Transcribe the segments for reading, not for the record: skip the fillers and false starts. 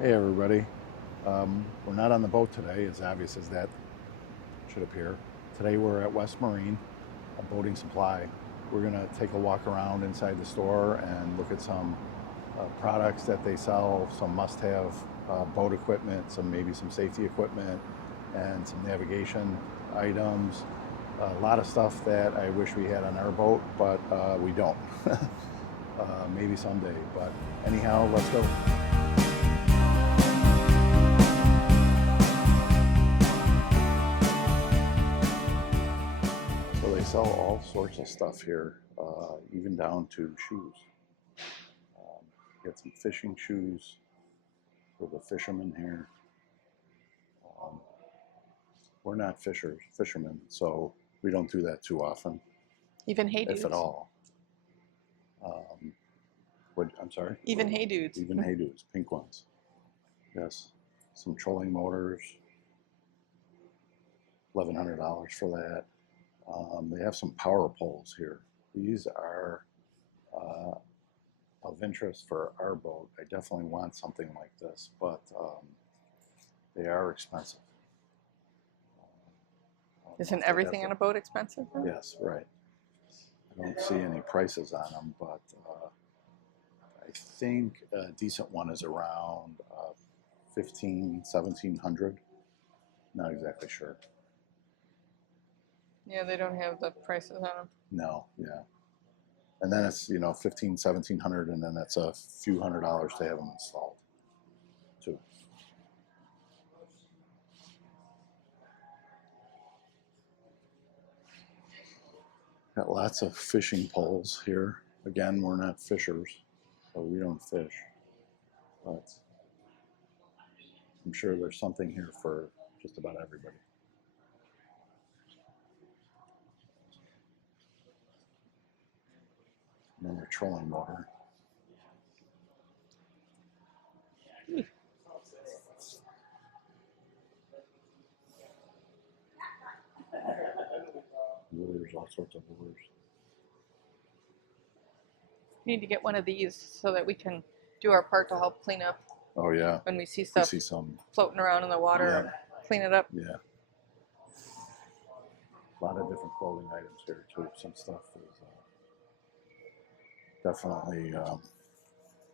Hey everybody. We're not on the boat today, as obvious as that should appear. Today we're at West Marine, a boating supply. We're going to take a walk around inside the store and look at some products that they sell, some must-have boat equipment, maybe some safety equipment, and some navigation items. A lot of stuff that I wish we had on our boat, but we don't. Maybe someday, but anyhow, let's go. They sell all sorts of stuff here, even down to shoes. Get some fishing shoes for the fishermen here. We're not fishermen, so we don't do that too often. Even hey dudes. If at all. I'm sorry? Even hey dudes. Even hey dudes, pink ones. Yes. Some trolling motors. $1,100 for that. They have some power poles here. These are of interest for our boat. I definitely want something like this, but they are expensive. Isn't everything on a boat expensive? Yes, right. I don't see any prices on them, but I think a decent one is around $1,700. Not exactly sure. Yeah, they don't have the prices on them. No, yeah. And then it's, $1,500, $1,700, and then that's a few $100s to have them installed, too. Got lots of fishing poles here. Again, we're not fishers, so we don't fish. But I'm sure there's something here for just about everybody. Another trolling motor. Lures, all sorts of lures. We need to get one of these so that we can do our part to help clean up. Oh yeah. When we see stuff floating around in the water, and clean it up. Yeah. A lot of different clothing items here too. Some stuff is definitely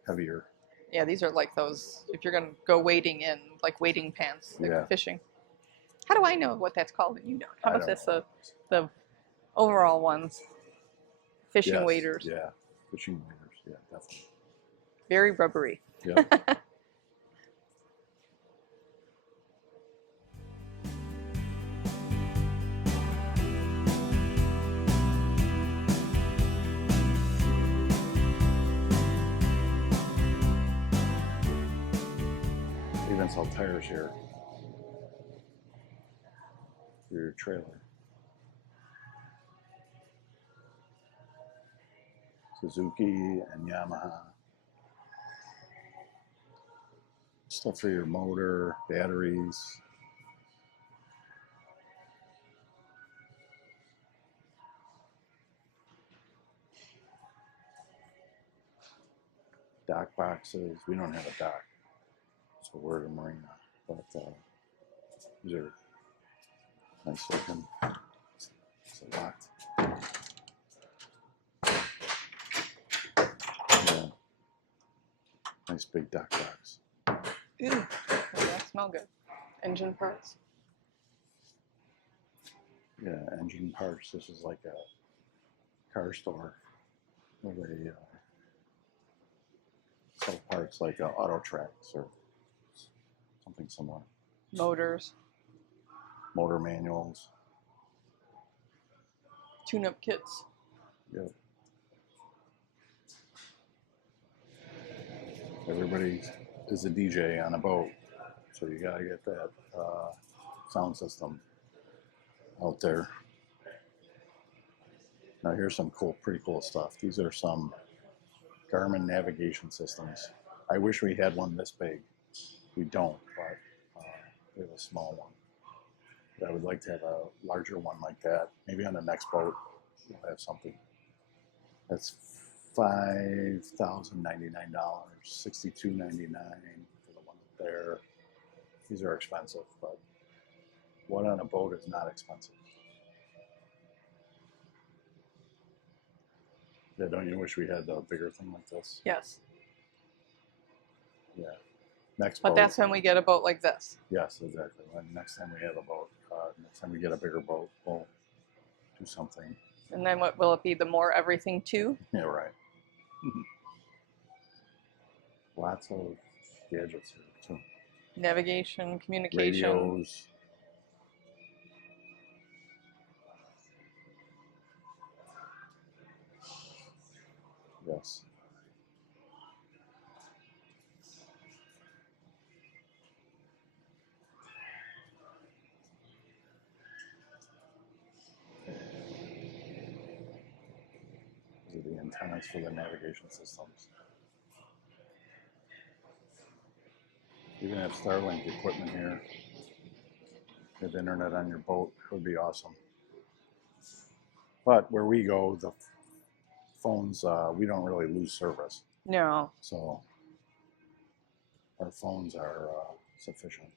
heavier. Yeah, these are like those, if you're going to go wading in, like wading pants, like fishing. How do I know what that's called and you don't? How about this, the overall ones? Fishing waders. Yeah, fishing waders, yeah, definitely. Very rubbery. Yeah. Even sell tires here for your trailer. Suzuki and Yamaha. Stuff for your motor, batteries. Dock boxes. We don't have a dock, so we're at a marina. But these are nice looking. It's a lot. Yeah. Nice big dock box. Ooh, that smell good. Engine parts. Yeah, engine parts. This is like a car store where they sell parts like auto tracks or something similar. Motors. Motor manuals. Tune-up kits. Yep. Everybody is a DJ on a boat, so you gotta get that sound system out there. Now here's some pretty cool stuff. These are some Garmin navigation systems. I wish we had one this big. We don't, but we have a small one. But I would like to have a larger one like that. Maybe on the next boat we'll have something. That's $5,099, $6,299 for the one up These are expensive, but one on a boat is not expensive. Yeah, don't you wish we had a bigger thing like this? Yes. Yeah. Next But boat. that's when we get a boat like this. Yes, exactly. When next time we have a boat, next time we get a bigger boat, we'll do something. And then what will it be? The more everything too? Yeah, right. Lots of gadgets here too. Navigation, communication. Radios. Yes. These are the antennas for the navigation systems. You can have Starlink equipment here. Have internet on your boat. It would be awesome. But where we go, the phones, we don't really lose service. No. So our phones are sufficient.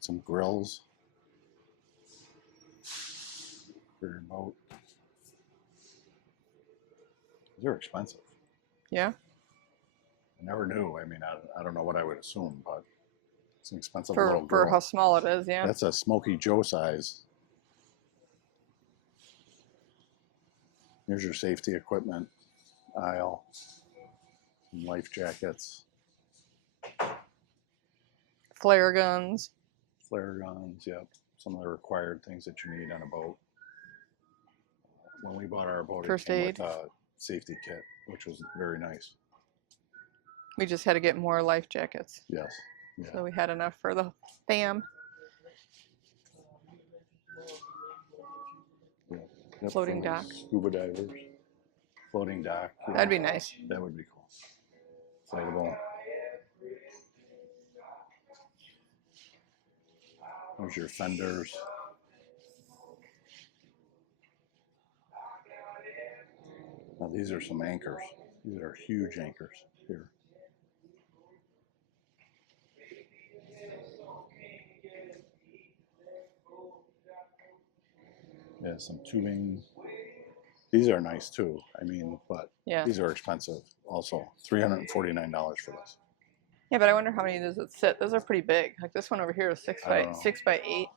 Some grills for your boat. They're expensive. Yeah. I never knew. I mean, I don't know what I would assume, but it's an expensive little For grill. how small it is, yeah. That's a Smokey Joe size. Here's your safety equipment aisle. Some life jackets. Flare guns. Flare guns, yep. Some of the required things that you need on a boat. When we bought our boat, First it came aid. with a safety kit, which was very nice. We just had to get more life jackets. Yes. Yeah. So we had enough for the fam. Yep, Floating for dock. Scuba divers. Floating dock. Yeah. That'd be nice. That would be cool. Inflatable. There's your fenders. Now these are some anchors. These are huge anchors here. Yeah, some tubing. These are nice too. I mean, but Yeah. these are expensive also. $349 for this. Yeah, but I wonder how many does it sit. Those are pretty big. Like this one over here is I don't know. 6 by 8.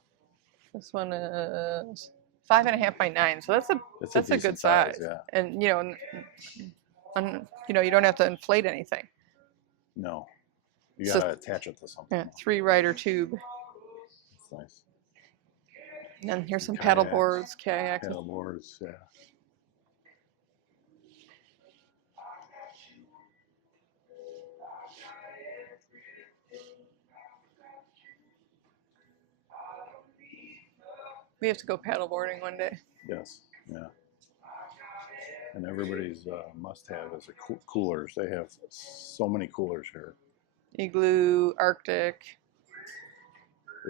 This one is 5.5 by 9. So that's a It's a good decent size. yeah. And you know, you don't have to inflate anything. No. You So- gotta attach it to something. Yeah, 3-rider tube. That's nice. And then here's some Kayaks. paddle boards, kayaks. Paddle boards, yeah. We have to go paddle boarding one day. Yes, yeah. And everybody's must-have is a coolers. They have so many coolers here. Igloo, Arctic.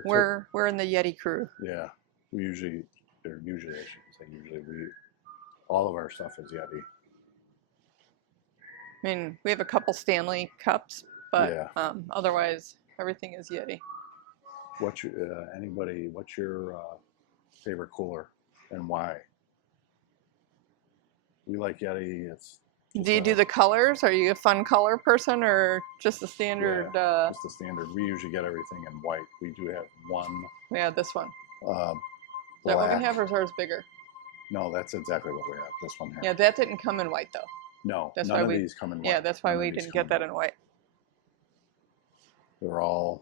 We're in the Yeti crew. Yeah, we usually, I shouldn't say usually, all of our stuff is Yeti. I mean, we have a couple Stanley cups, but Yeah. Otherwise everything is Yeti. What's your favorite cooler and why? We like Yeti. It's Do you do the colors? Are you a fun color person or just the standard? just the standard. We usually get everything in white. We do have one. Yeah, this one. Is Black. that what we have, or is ours bigger? No, that's exactly what we have. This one here. Yeah, that didn't come in white though. No, That's none why of we- these come in white. Yeah, that's why None of we these didn't come get that in white. They're all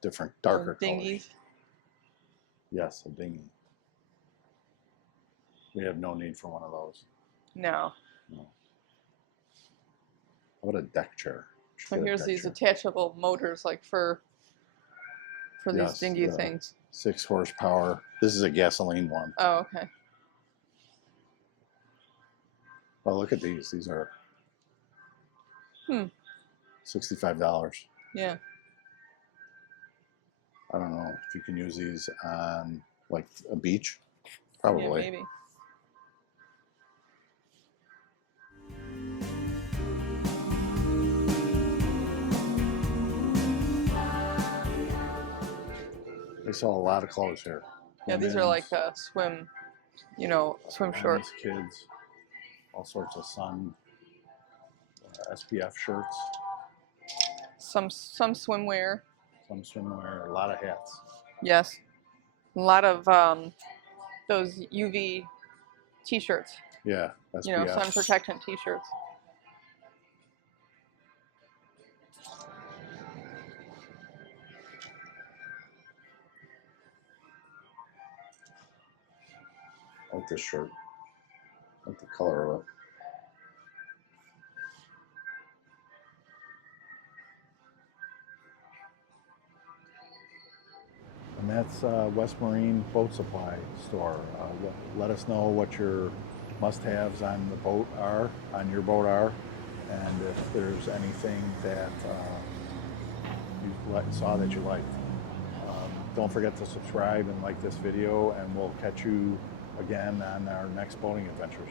different, darker Dinghies. colors. Yes, a dinghy. We have no need for one of those. No. No. How about a deck chair? Should So get a here's deck these chair. attachable motors, like for these Yes, dinghy the- things. 6 horsepower. This is a gasoline one. Oh, okay. Oh, look at these. These are $65. Yeah. I don't know if you can use these on like a beach. Probably. Yeah, maybe. They sell a lot of clothes here. Yeah, these are like swim, swim shorts. Kids, all sorts of sun, SPF shirts. Some swimwear. Some swimwear, a lot of hats. Yes, a lot of those UV T-shirts. Yeah, SPF. Sun protectant T-shirts. I like this shirt. I like the color of it. And that's West Marine Boat Supply Store. Let us know what your must-haves on the boat are, on your boat are, and if there's anything that you saw that you liked. Don't forget to subscribe and like this video, and we'll catch you again on our next boating adventures.